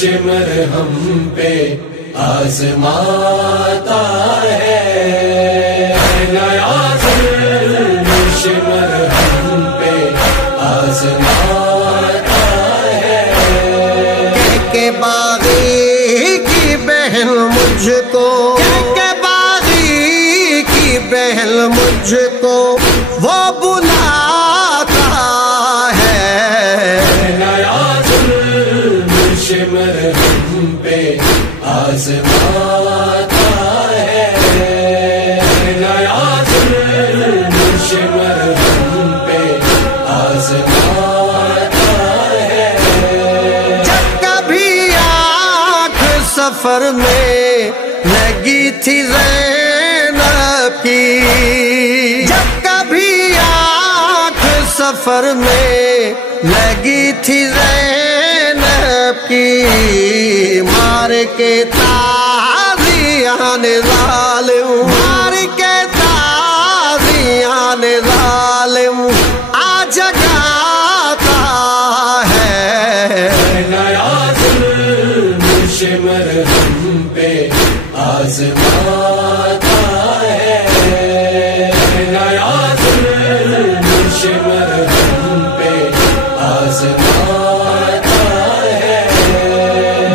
شمر ہم پہ آزماتا ہے، نیا ظلم شمر ہم پہ آزماتا ہے۔ کہ باغی کی بہن مجھ کو، کہ باغی کی بہن مجھ کو وہ بلاتا ہے، نیا ظلم شمر ہم پہ آزماتا ہے، نیا ظلم شمر ہم پہ آزماتا ہے۔ جب کبھی آنکھ سفر میں لگی تھی زینب کی، جب کبھی آنکھ سفر میں لگی تھی زینب کی، مار کے تازیان ظالم، مار کے تازیان ظالم آ جگاتا ہے، نیا ظلم شمر ہم پہ آزماتا ہے، نیا ظلم شمر ہم پہ آزماتا ہے۔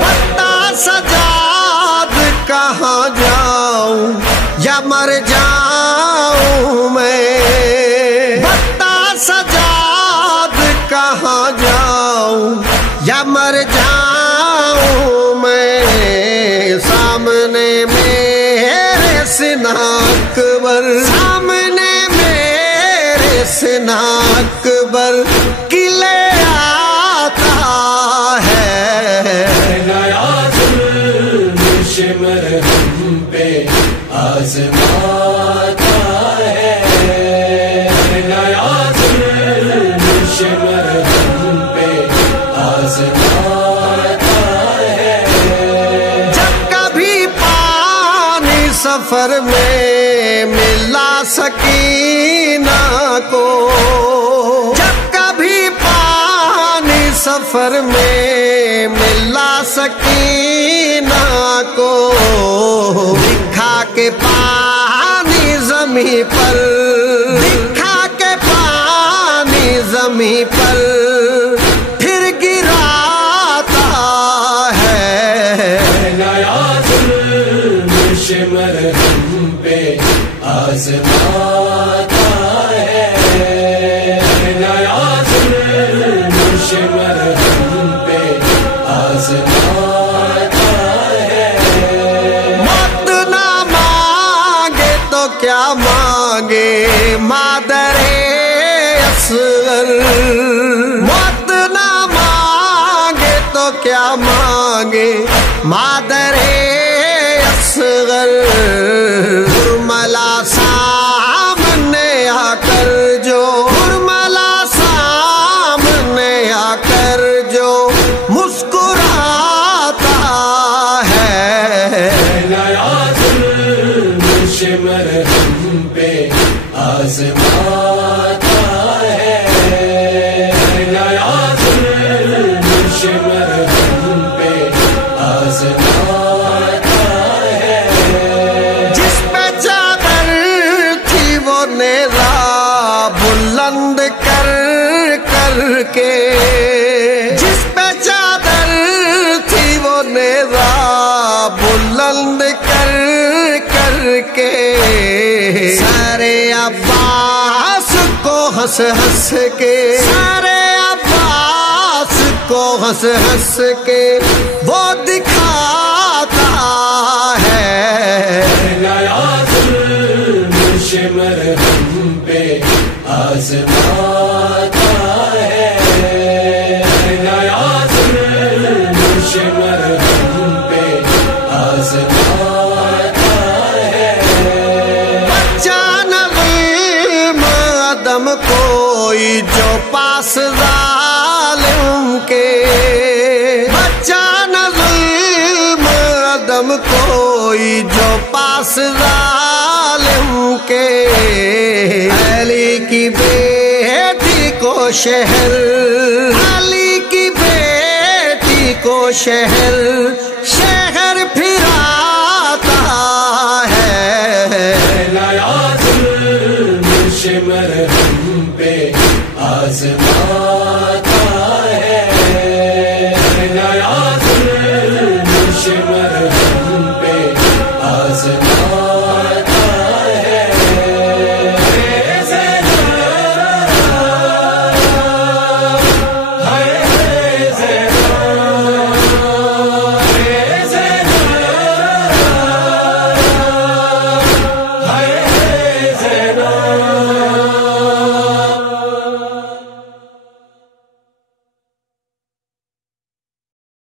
بتا سجاد کہاں جاؤں یا مر جاؤں میں، بتا سجاد کہاں جاؤں یا مر جاؤں میں، سامنے میرے سینہ اکبر، سامنے میرے سینہ اکبر قلعے آتا ہے، نیا ظلم شمر ہم پہ آزماتا ہے، نیا ظلم شمر ہم پہ آزماتا ہے۔ جب کبھی پانی سفر میں ملا سکینہ کو، جب کبھی پانی سفر میں ملا سکینہ کو، دکھا کے پانی زمیں پر، دکھا کے پانی زمیں پر پھر گراتا ہے، نیا ظلم شمر ہم پہ آزماتا ہے، نیا ظلم شمر ہم پہ آزماتا ہے۔ موت نہ مانگے تو کیا مانگے مادر اصغر، موت نہ مانگے تو کیا مانگے مادر اصغر، برملا سامنے آ کر جو، برملا سامنے آ کر جو مسکراتا ہے، نیا ظلم شمر ہم پہ آزماتا ہے، نیا ظلم شمر ہم پہ آزماتا ہے۔ جس پہ چادر تھی وہ نیزا بلند کر کر کے، جس پہ چادر تھی وہ نیزا بلند کر کر کے، سارے عباس کو ہنس ہنس کے، سارے عباس کو ہنس ہنس کے وہ دکھاتا ہے، نیا ظلم شمر ہم پہ آزماتا ہے، نیا ظلم شمر ہم پہ آزماتا ہے۔ بچہ نغیم عدم کوئی جو پا پاس ظالم کے، بچہ نہ ظلم عدم کوئی جو پاس ظالم کے، علی کی بیٹی کو شہر، علی کی بیٹی کو شہر